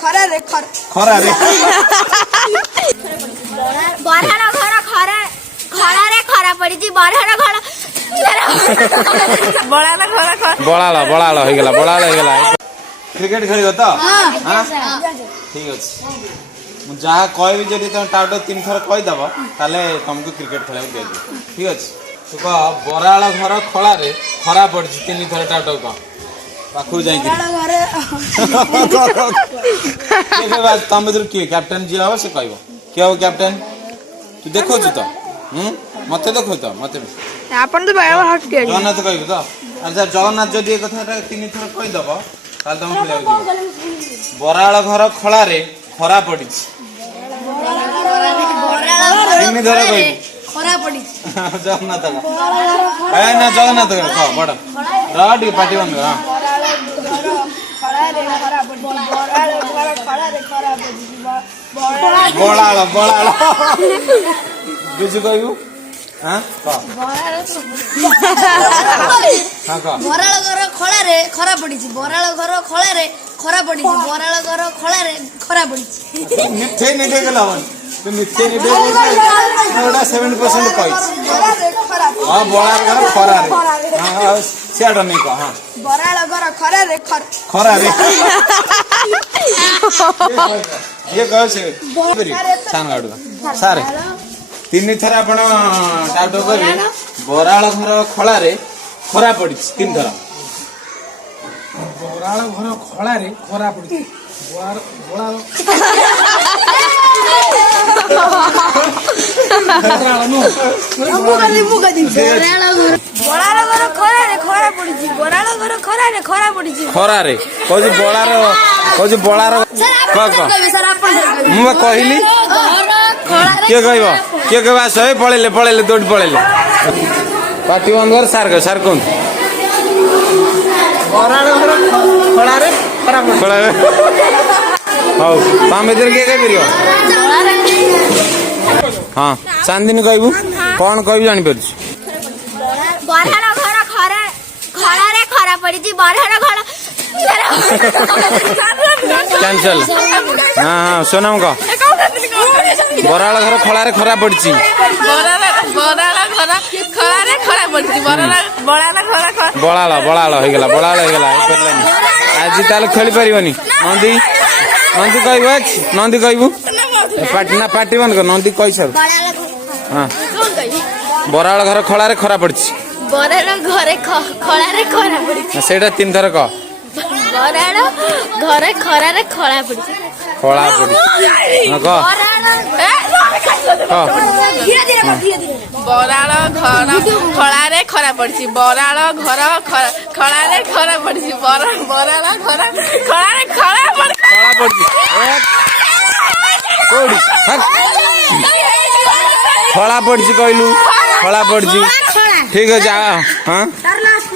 खरा रे खरा रे बरहर घर खरा रे खरा पड़ी बरहर घर बड़ाल हो गला क्रिकेट खेल तो ठीक अच्छे जहाँ कह जब तुम टाउट 3 थर कहीदेव ताले तुमको क्रिकेट खेल दे ठीक अच्छे तू कह बराल घर खला खरा पड़ी 3 थर टाउट कह पाखु जा तुम भर किए कैप्टेन जी हम से कह किए हम कैप्टेन तू देखु तो मत देखो तो मत जगन्नाथ कह तो अच्छा जगन्नाथ जदि कथा 3 थर कहीदेव ताल तुम खेल बराल घर खला खरा पड़ी 3 थर कह जगन्नाथ ना जगन्नाथ कह बड़ रे पार्टी बंद बड़ाल बड़ाल बुझ कहू बराल घर खरा पड़ी बराल घर खरा पड़ी बराल घर खरा पड़ी मिठे नहीं गला तो मिठे नहीं 7% कही हाँ बराल घर खरा सियाड़ा नहीं कह हाँ बराल घर खरा ये कह से छान गाड़ू सारे 3 थर आप टाउट कर बराल घर खला खरा पड़ी 3 थर बराल घर खला खरा पड़ी खरा कहू बड़ार मुझे कहली किए कह आस पलैले दौड़ पलैले पार्टी बंद कर सार कौन हौ तुम भर किए कह हाँ चांदिनी कहबू कौन कह जानी पार खरा पड़ी बरहर घर कैंसल हाँ हाँ सोनम कह बराल घर खला खरा पड़ी बड़ाल हो गला आज ताल खेली पारनी नंदी नंदी कह नंदी कहबू ना पार्टी बंद कर नंदी कह सब हाँ बराल घर खला खरा पड़ी सेटा 3 थर कह बराल घर खरा पड़ी खला पड़ी कह बराल घर खला खरा पड़ी बराल घर खला खरा पड़ी बराल घर खला पड़ी खला पड़ी कहलु खला पड़ी ठीक है हाँ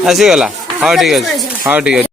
आसीगला हाँ ठीक है हाँ ठीक है।